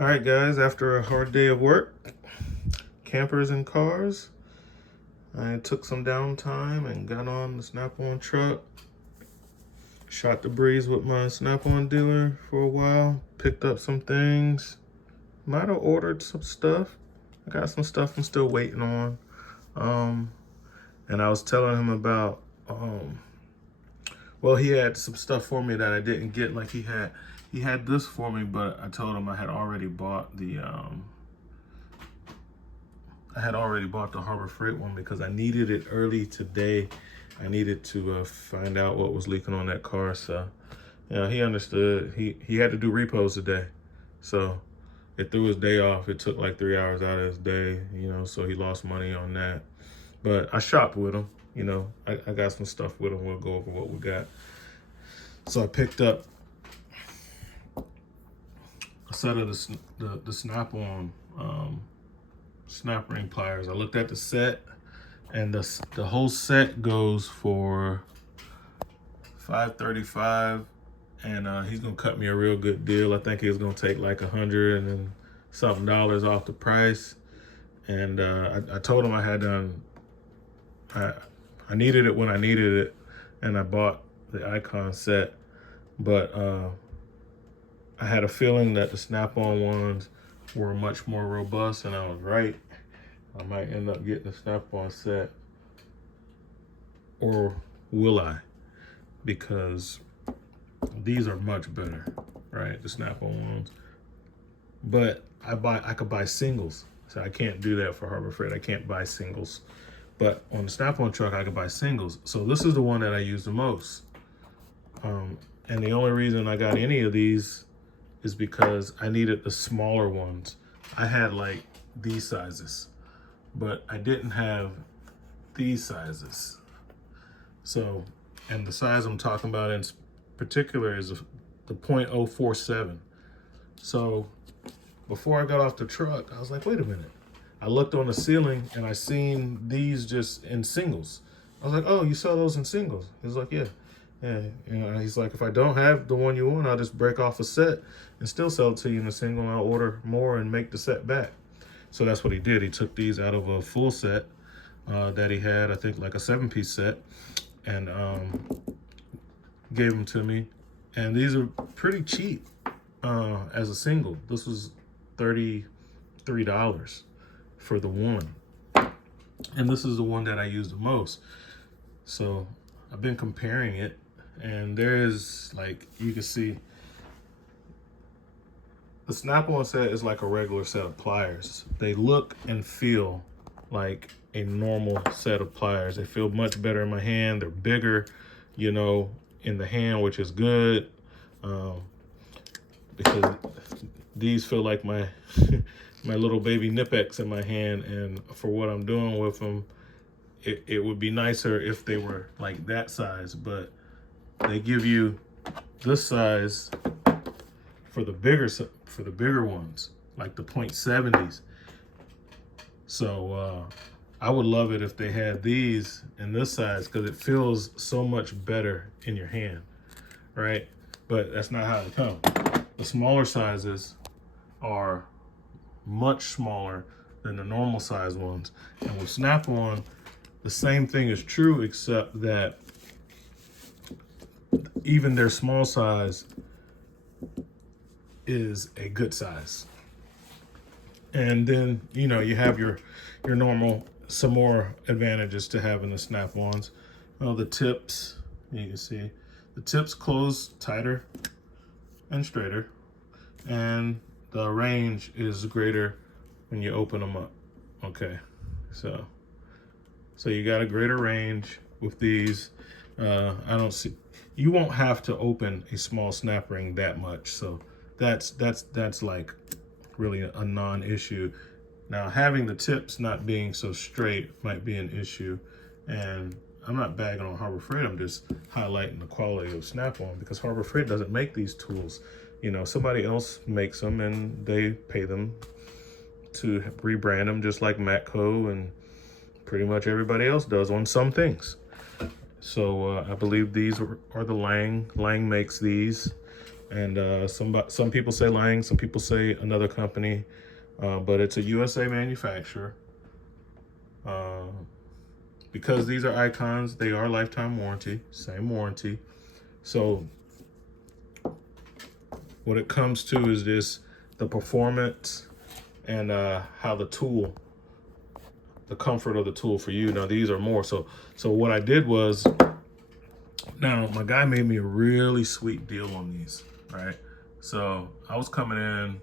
All right, guys, after a hard day of work, campers and cars, I took some downtime and got on the SnapOn truck, shot the breeze with my SnapOn dealer for a while, picked up some things, might have ordered some stuff. I got some stuff I'm still waiting on. And I was telling him about, well, he had some stuff for me that I didn't get. Like he had this for me, but I told him I had already bought the Harbor Freight one because I needed it early today. I needed to find out what was leaking on that car. So, yeah, he understood. He had to do repos today, so it threw his day off. It took like 3 hours out of his day, so he lost money on that. But I shopped with him. I got some stuff with him. We'll go over what we got. So I picked up a set of the SnapOn snap ring pliers. I looked at the set, and the whole set goes for $535, and he's gonna cut me a real good deal. I think he's gonna take like $100 and something off the price. And I told him I had done. I needed it when I needed it, and I bought the Icon set, but I had a feeling that the Snap-on ones were much more robust, and I was right. I might end up getting the Snap-on set, or will I? Because these are much better, right? The Snap-on ones. But I could buy singles, so I can't do that for Harbor Freight. I can't buy singles. But on the Snap-on truck, I could buy singles. So this is the one that I use the most. And the only reason I got any of these is because I needed the smaller ones. I had like these sizes, but I didn't have these sizes. So, and the size I'm talking about in particular is the .047. So before I got off the truck, I was like, wait a minute. I looked on the ceiling and I seen these just in singles. I was like, oh, you sell those in singles? He was like, yeah. Yeah, he's like, if I don't have the one you want, I'll just break off a set and still sell it to you in a single, and I'll order more and make the set back. So that's what he did. He took these out of a full set that he had, I think like a 7-piece set, and gave them to me. And these are pretty cheap as a single. This was $33 for the one. And this is the one that I use the most. So I've been comparing it, and there's, like, you can see the Snap-on set is like a regular set of pliers. They look and feel like a normal set of pliers. They feel much better in my hand. They're bigger, in the hand, which is good, because these feel like my my little baby Nipex in my hand, and for what I'm doing with them, it would be nicer if they were like that size, but they give you this size for the bigger ones, like the .70s. So I would love it if they had these in this size, because it feels so much better in your hand, right? But that's not how they come. The smaller sizes are much smaller than the normal size ones. And with Snap-on, the same thing is true, except that even their small size is a good size. And then, you have your normal, some more advantages to having the Snap-ons. Well, the tips, you can see, the tips close tighter and straighter, and the range is greater when you open them up. Okay, so you got a greater range with these. You won't have to open a small snap ring that much, so that's like really a non-issue. Now, having the tips not being so straight might be an issue, and I'm not bagging on Harbor Freight. I'm just highlighting the quality of Snap-on, because Harbor Freight doesn't make these tools. Somebody else makes them, and they pay them to rebrand them, just like Matco and pretty much everybody else does on some things. So I believe these are the Lang. Lang makes these. And some people say Lang, some people say another company, but it's a USA manufacturer. Because these are Icons, they are lifetime warranty, same warranty. So what it comes to is just the performance and how the tool, the comfort of the tool for you. Now these are more. So what I did was, now my guy made me a really sweet deal on these, right? So I was coming in,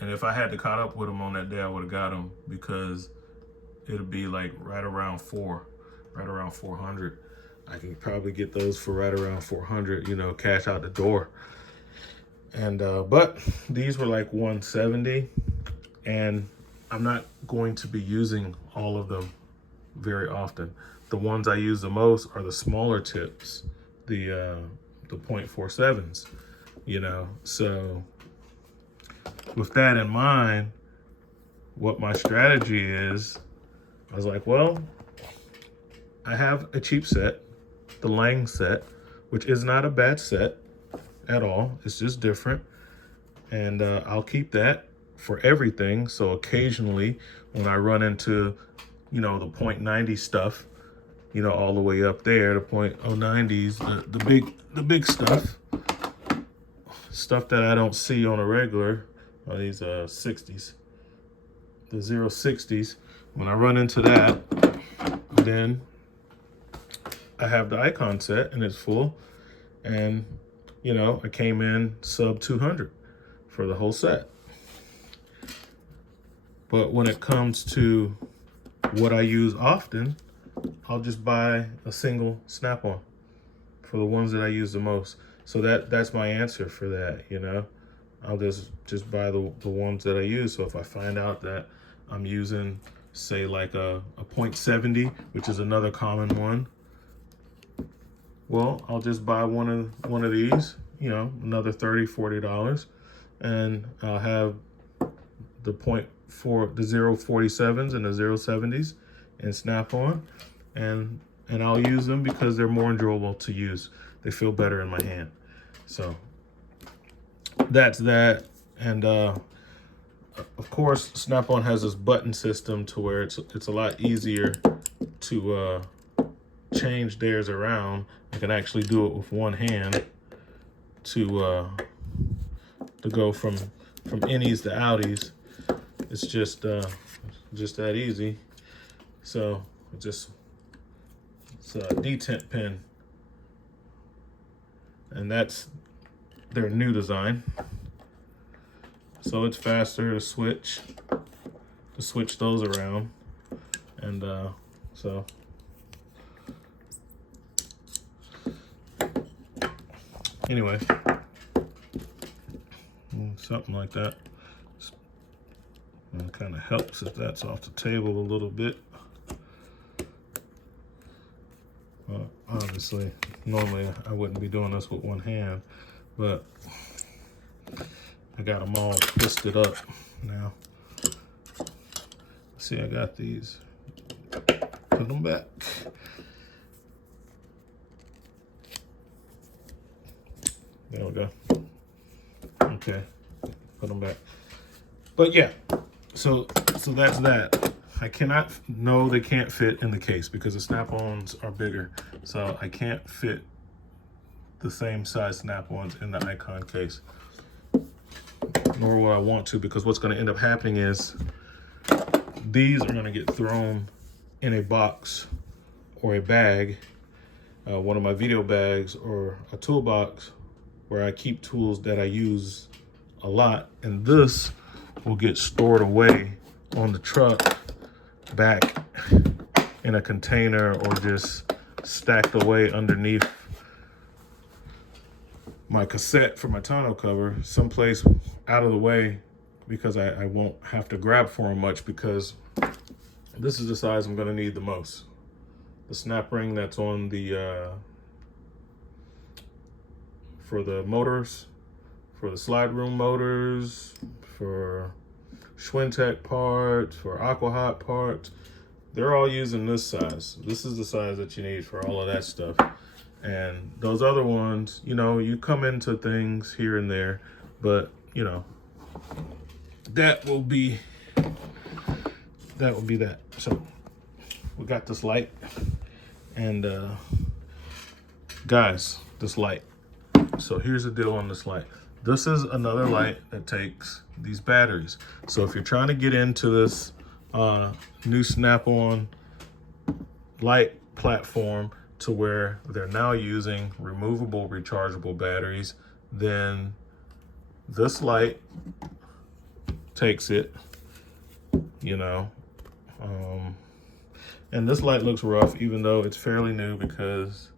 and if I had to caught up with him on that day, I would have got him, because it'll be like right around 400. I can probably get those for right around 400, you know, cash out the door. And but these were like 170, and I'm not going to be using all of them very often. The ones I use the most are the smaller tips, the 0.47s, you know. So with that in mind, what my strategy is, I was like, well, I have a cheap set, the Lang set, which is not a bad set at all. It's just different. And I'll keep that for everything. So occasionally when I run into, you know, the 0.90 stuff, you know, all the way up there, the 0.090s, the big stuff that I don't see on a regular, these 60s, the 060s. When I run into that, then I have the Icon set and it's full. And, you know, I came in sub 200 for the whole set. But when it comes to what I use often, I'll just buy a single Snap-on for the ones that I use the most. So that's my answer for that, you know. I'll just buy the ones that I use. So if I find out that I'm using, say, like a 0.70, which is another common one, well, I'll just buy one of these, you know, another $30-$40, and I'll have the 0.47s and the 070s and Snap-on, and I'll use them because they're more enjoyable to use. They feel better in my hand. So that's that. And of course, Snap-on has this button system to where it's a lot easier to change theirs around. I can actually do it with one hand to go from innies to outies. It's just that easy. So it's a Detent Pen, and that's their new design. So it's faster to switch those around, and so anyway, something like that. It kind of helps if that's off the table a little bit. Obviously, normally I wouldn't be doing this with one hand, but I got them all twisted up now. See, I got these. Put them back. There we go. Okay, put them back. But yeah, so that's that. I cannot, no, they can't fit in the case because the Snap-ons are bigger. So I can't fit the same size Snap-ons in the Icon case. Nor will I want to, because what's gonna end up happening is these are gonna get thrown in a box or a bag, one of my video bags or a toolbox where I keep tools that I use a lot. And this will get stored away on the truck, back in a container, or just stacked away underneath my cassette for my tonneau cover, someplace out of the way, because I won't have to grab for them much, because this is the size I'm gonna need the most. The snap ring that's on the for the motors, for the slide room motors, for Schwintek parts, for Aquahot parts, they're all using this size. This is the size that you need for all of that stuff. And those other ones, you know, you come into things here and there, but you know, that will be that. So we got this light, and guys, this light. So here's the deal on this light. This is another light that takes these batteries. So if you're trying to get into this new SnapOn light platform to where they're now using removable rechargeable batteries, then this light takes it, you know. And this light looks rough, even though it's fairly new because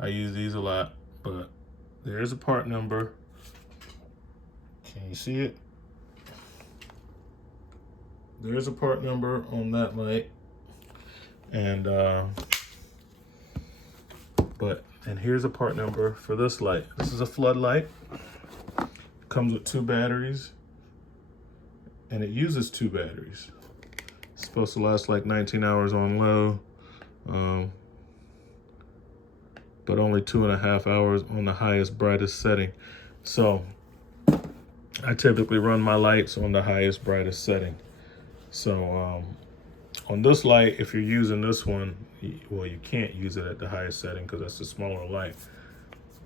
I use these a lot, but there's a part number. Can you see it? There's a part number on that light. And and here's a part number for this light. This is a floodlight. Comes with 2 batteries, and it uses 2 batteries. It's supposed to last like 19 hours on low, but only 2.5 hours on the highest, brightest setting. So I typically run my lights on the highest, brightest setting. So on this light, if you're using this one, well, you can't use it at the highest setting because that's a smaller light.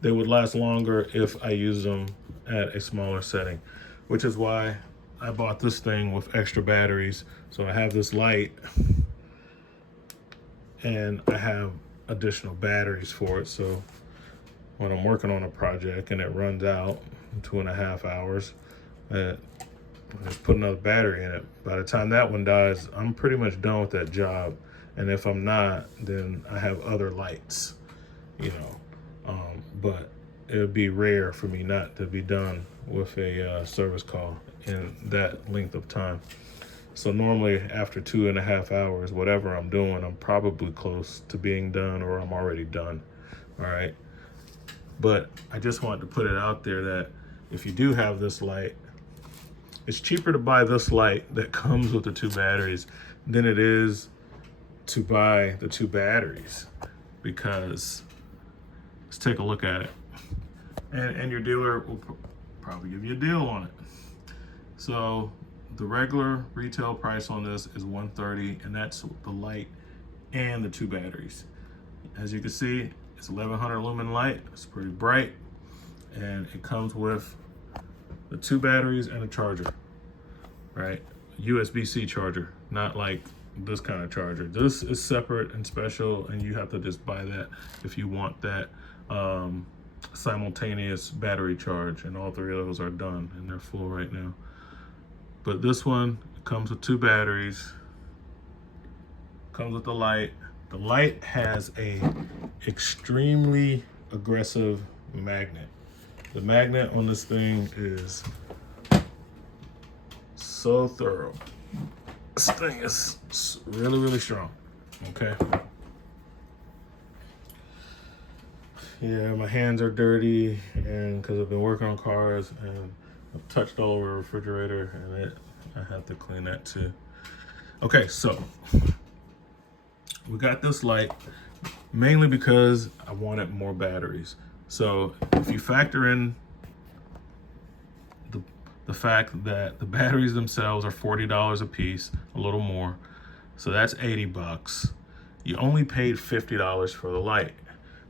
They would last longer if I use them at a smaller setting, which is why I bought this thing with extra batteries. So I have this light and I have additional batteries for it. So when I'm working on a project and it runs out in 2.5 hours, just put another battery in it. By the time that one dies, I'm pretty much done with that job. And if I'm not, then I have other lights, you know. But it would be rare for me not to be done with a service call in that length of time. So normally after 2.5 hours, whatever I'm doing, I'm probably close to being done, or I'm already done. All right. But I just wanted to put it out there that if you do have this light, it's cheaper to buy this light that comes with the 2 batteries than it is to buy the 2 batteries, because let's take a look at it. And your dealer will probably give you a deal on it. So the regular retail price on this is $130, and that's the light and the 2 batteries. As you can see, it's 1100 lumen light. It's pretty bright, and it comes with the 2 batteries and a charger, right? USB-C charger, not like this kind of charger. This is separate and special, and you have to just buy that if you want that simultaneous battery charge, and all 3 of those are done and they're full right now. But this one comes with 2 batteries, comes with the light. The light has a extremely aggressive magnet. The magnet on this thing is so thorough. This thing is really, really strong, okay? Yeah, my hands are dirty, and because I've been working on cars, and I've touched all over the refrigerator, and I have to clean that too. Okay, so we got this light mainly because I wanted more batteries. So if you factor in the fact that the batteries themselves are $40 a piece, a little more, so that's $80. You only paid $50 for the light.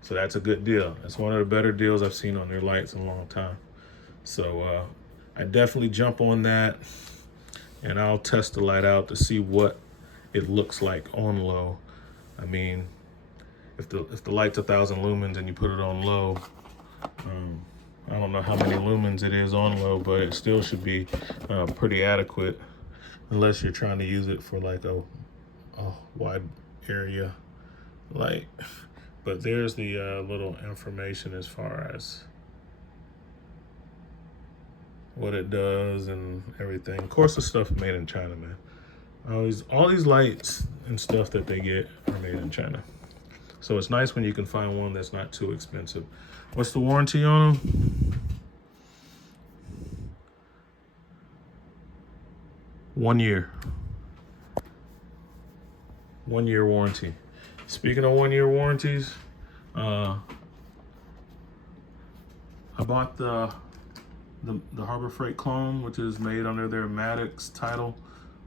So that's a good deal. That's one of the better deals I've seen on their lights in a long time. So I definitely jump on that, and I'll test the light out to see what it looks like on low. I mean, if the light's 1,000 lumens and you put it on low, I don't know how many lumens it is on low, but it still should be pretty adequate, unless you're trying to use it for like a wide area light. But there's the little information as far as what it does and everything. Of course, the stuff made in China, man. All these lights and stuff that they get are made in China. So it's nice when you can find one that's not too expensive. What's the warranty on them? 1 year. 1 year warranty. Speaking of 1 year warranties, I bought the Harbor Freight clone, which is made under their Maddox title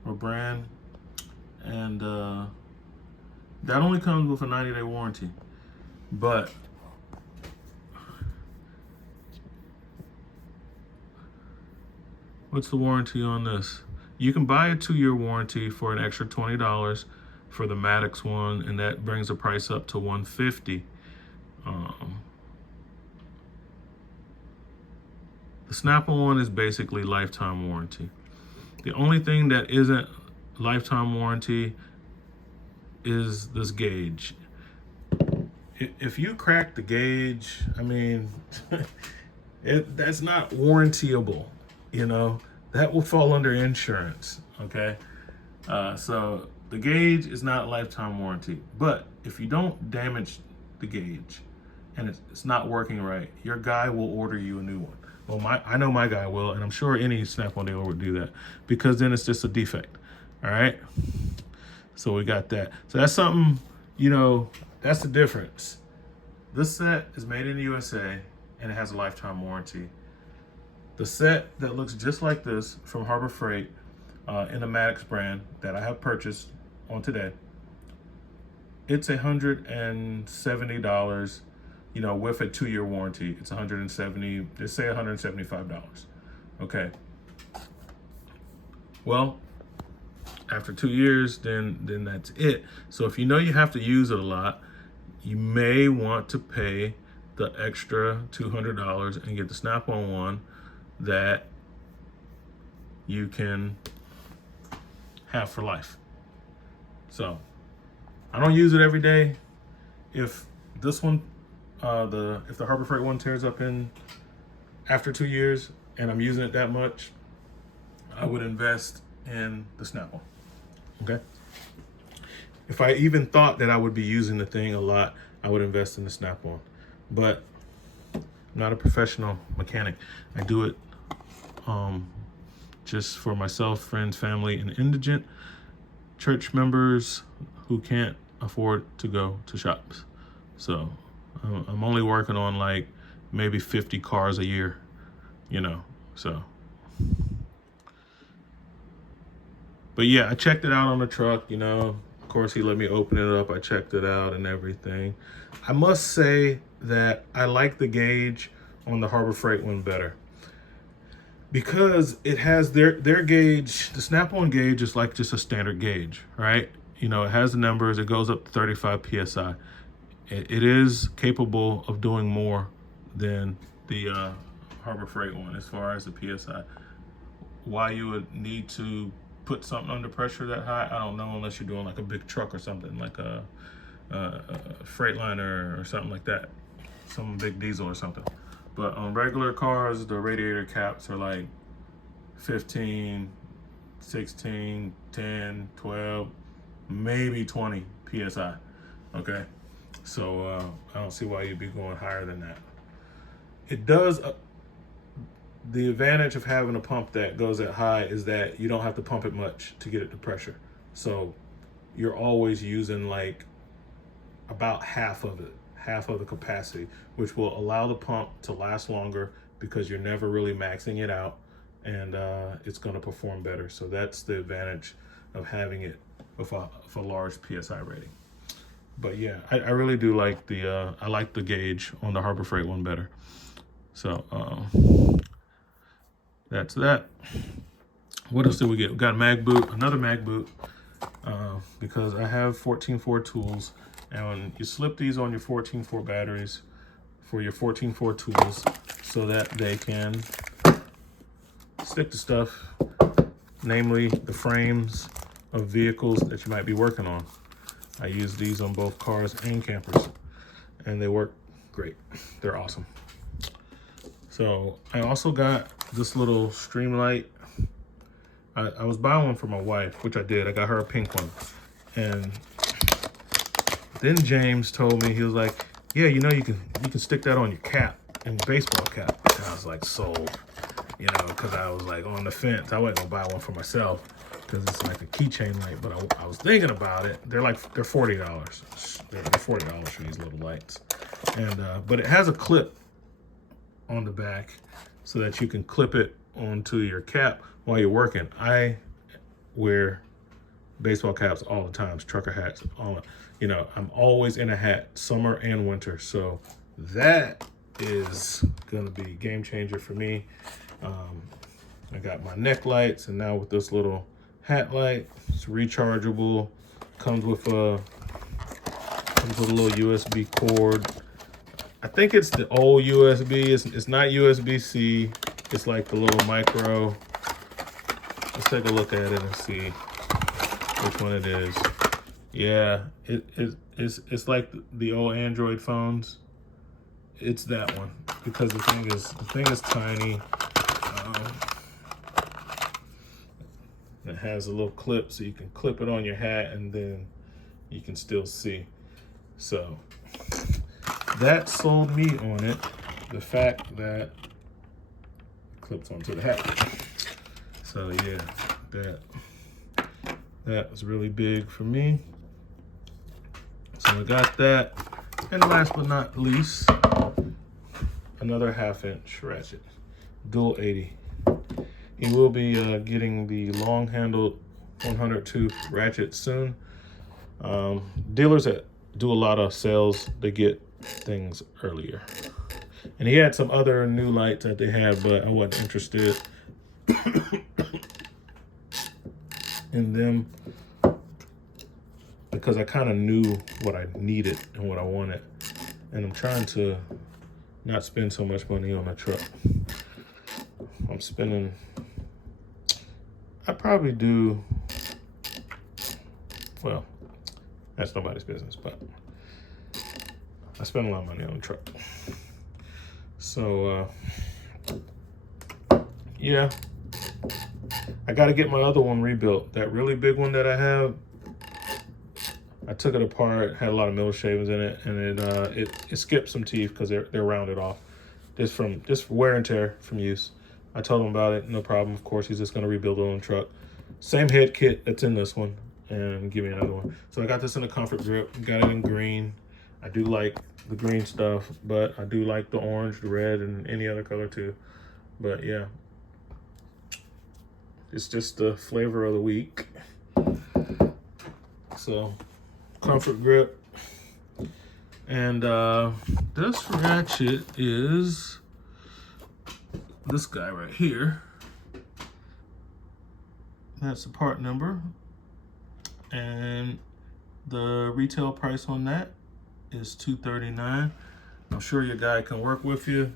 or brand, and that only comes with a 90-day warranty. But what's the warranty on this? You can buy a 2-year warranty for an extra $20 for the Maddox one, and that brings the price up to $150. The SnapOn one is basically lifetime warranty. The only thing that isn't lifetime warranty is this gauge. If you crack the gauge, I mean, that's not warrantyable, you know? That will fall under insurance, okay? So the gauge is not lifetime warranty. But if you don't damage the gauge and it's not working right, your guy will order you a new one. Well, I know my guy will, and I'm sure any SnapOn dealer would do that, because then it's just a defect, all right? So we got that. So that's something, you know, that's the difference. This set is made in the USA, and it has a lifetime warranty. The set that looks just like this from Harbor Freight in the Maddox brand that I have purchased on today, it's $170, you know, with a 2-year warranty. It's $170, just say $175, okay? Well, after 2 years, then that's it. So if you know you have to use it a lot, you may want to pay the extra $200 and get the SnapOn one that you can have for life. So I don't use it every day. If this one, if the Harbor Freight one tears up in after 2 years and I'm using it that much, I would invest in the SnapOn. Okay. If I even thought that I would be using the thing a lot, I would invest in the SnapOn. But I'm not a professional mechanic. I do it just for myself, friends, family, and indigent church members who can't afford to go to shops. So I'm only working on like maybe 50 cars a year, you know, so. But yeah, I checked it out on the truck, you know. Of course, he let me open it up. I checked it out and everything. I must say that I like the gauge on the Harbor Freight one better, because it has their gauge. The SnapOn gauge is like just a standard gauge, right? You know, it has the numbers. It goes up to 35 PSI. It is capable of doing more than the Harbor Freight one as far as the PSI. Why you would need to put something under pressure that high, I don't know, unless you're doing like a big truck or something, like a Freightliner or something like that, some big diesel or something. But on regular cars, the radiator caps are like 15, 16, 10, 12, maybe 20 PSI, okay? So I don't see why you'd be going higher than that. It does, the advantage of having a pump that goes that high is that you don't have to pump it much to get it to pressure. So you're always using like about half of it, half of the capacity, which will allow the pump to last longer because you're never really maxing it out, and it's going to perform better. So that's the advantage of having it with a large PSI rating. But yeah, I really do like the I like the gauge on the Harbor Freight one better. So that's that. What else did we get? We got a mag boot, another mag boot, because I have 14.4 tools, and when you slip these on your 14.4 batteries for your 14.4 tools so that they can stick to stuff, namely the frames of vehicles that you might be working on. I use these on both cars and campers, and they work great. They're awesome. So I also got this little Streamlight. I was buying one for my wife, which I did. I got her a pink one. And then James told me, he was like, yeah, you know, you can stick that on your cap, and your baseball cap. And I was like, sold, you know, because I was like on the fence. I wasn't gonna buy one for myself because it's like a keychain light, but I was thinking about it. They're $40. They're $40 for these little lights. And but it has a clip on the back so that you can clip it onto your cap while you're working. I wear baseball caps all the time, trucker hats, you know, I'm always in a hat, summer and winter. So that is gonna be a game changer for me. I got my neck lights, and now with this little hat light, it's rechargeable, comes with a little USB cord. I think it's the old USB. It's not USB-C. It's like the little micro. Let's take a look at it and see which one it is. Yeah, it's like the old Android phones. It's that one, because the thing is tiny. It has a little clip, so you can clip it on your hat, and then you can still see. So that sold me on it. The fact that it clips onto the hat. So yeah, that was really big for me. So I got that. And last but not least, another 1/2" ratchet, dual 80. He will be getting the long-handled 100 tooth ratchet soon. Dealers that do a lot of sales, they get things earlier. And he had some other new lights that they had, but I wasn't interested in them because I kind of knew what I needed and what I wanted. And I'm trying to not spend so much money on a truck. I probably do, well, that's nobody's business, but I spend a lot of money on a truck. So, yeah, I got to get my other one rebuilt. That really big one that I have, I took it apart, had a lot of mill shavings in it, and it skipped some teeth because they're rounded off. Just wear and tear from use. I told him about it, no problem. Of course, he's just gonna rebuild it on the truck. Same head kit that's in this one, and give me another one. So I got this in a comfort grip, got it in green. I do like the green stuff, but I do like the orange, the red, and any other color too. But yeah, it's just the flavor of the week. So, comfort grip. And this ratchet is this guy right here. That's the part number. And the retail price on that is $239. I'm sure your guy can work with you,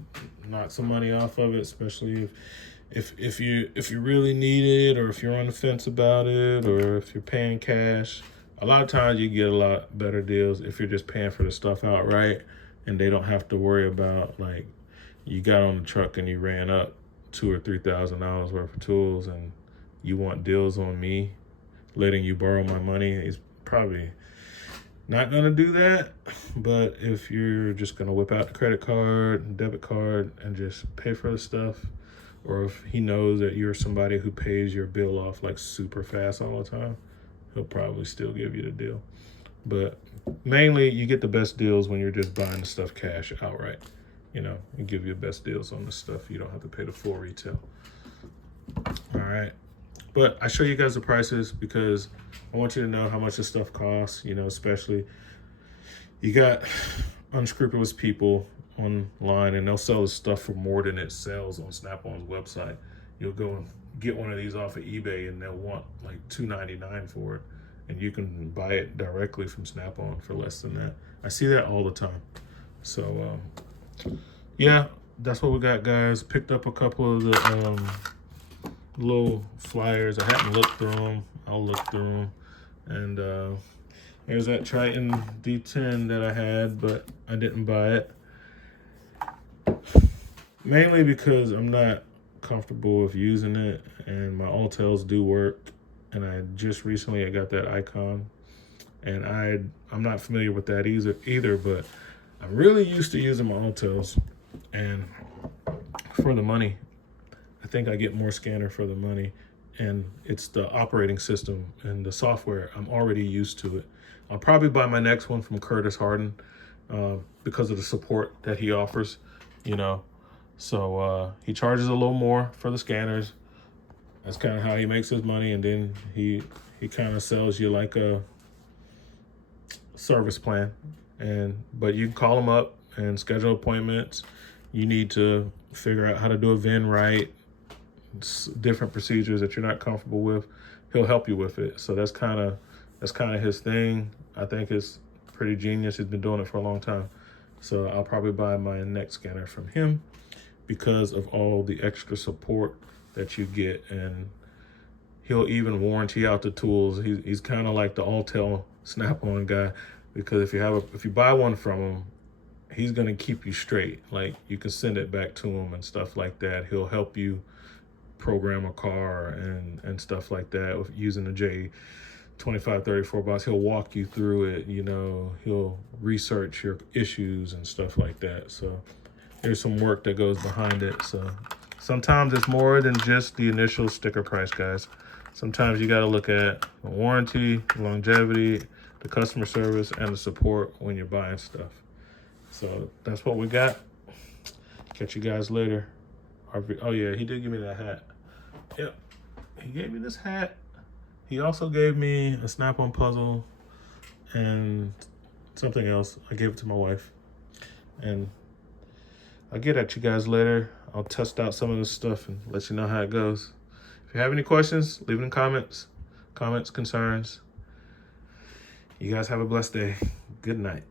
knock some money off of it, especially if you really need it, or if you're on the fence about it, or if you're paying cash. A lot of times you get a lot better deals if you're just paying for the stuff outright, and they don't have to worry about, like, you got on the truck and you ran up $2,000 or $3,000 worth of tools, and you want deals on me letting you borrow my money. He's probably not gonna do that. But if you're just gonna whip out the credit card, debit card, and just pay for the stuff, or if he knows that you're somebody who pays your bill off like super fast all the time, he'll probably still give you the deal. But mainly you get the best deals when you're just buying the stuff cash outright. You know, we give you the best deals on the stuff. You don't have to pay the full retail. All right. But I show you guys the prices because I want you to know how much this stuff costs, you know, especially you got unscrupulous people online, and they'll sell this stuff for more than it sells on SnapOn's website. You'll go and get one of these off of eBay and they'll want like $2.99 for it, and you can buy it directly from SnapOn for less than that. I see that all the time. So yeah, that's what we got, guys. Picked up a couple of the little flyers. I haven't looked through them. I'll look through them. And there's that Triton D10 that I had, but I didn't buy it, mainly because I'm not comfortable with using it, and my Altels do work, and I just recently got that Icon, and I'm not familiar with that either, but I'm really used to using my Altels, and for the money, I think I get more scanner for the money, and it's the operating system and the software. I'm already used to it. I'll probably buy my next one from Curtis Harden because of the support that he offers, you know. So he charges a little more for the scanners. That's kind of how he makes his money, and then he kind of sells you like a service plan. But you can call him up and schedule appointments. You need to figure out how to do a VIN right, different procedures that you're not comfortable with. He'll help you with it. So that's kind of his thing. I think it's pretty genius. He's been doing it for a long time. So I'll probably buy my next scanner from him because of all the extra support that you get, and he'll even warranty out the tools. He's kind of like the Alltel Snap-on guy, because if you buy one from him, he's gonna keep you straight. Like, you can send it back to him and stuff like that. He'll help you program a car and stuff like that with using the J2534 box. He'll walk you through it. You know, he'll research your issues and stuff like that. So there's some work that goes behind it. So sometimes it's more than just the initial sticker price, guys. Sometimes you got to look at the warranty, longevity, the customer service, and the support when you're buying stuff. So that's what we got. Catch you guys later. Oh yeah, he did give me that hat. Yep, he gave me this hat. He also gave me a Snap-on puzzle and something else. I gave it to my wife. And I'll get at you guys later. I'll test out some of this stuff and let you know how it goes. If you have any questions, leave it in comments, concerns. You guys have a blessed day. Good night.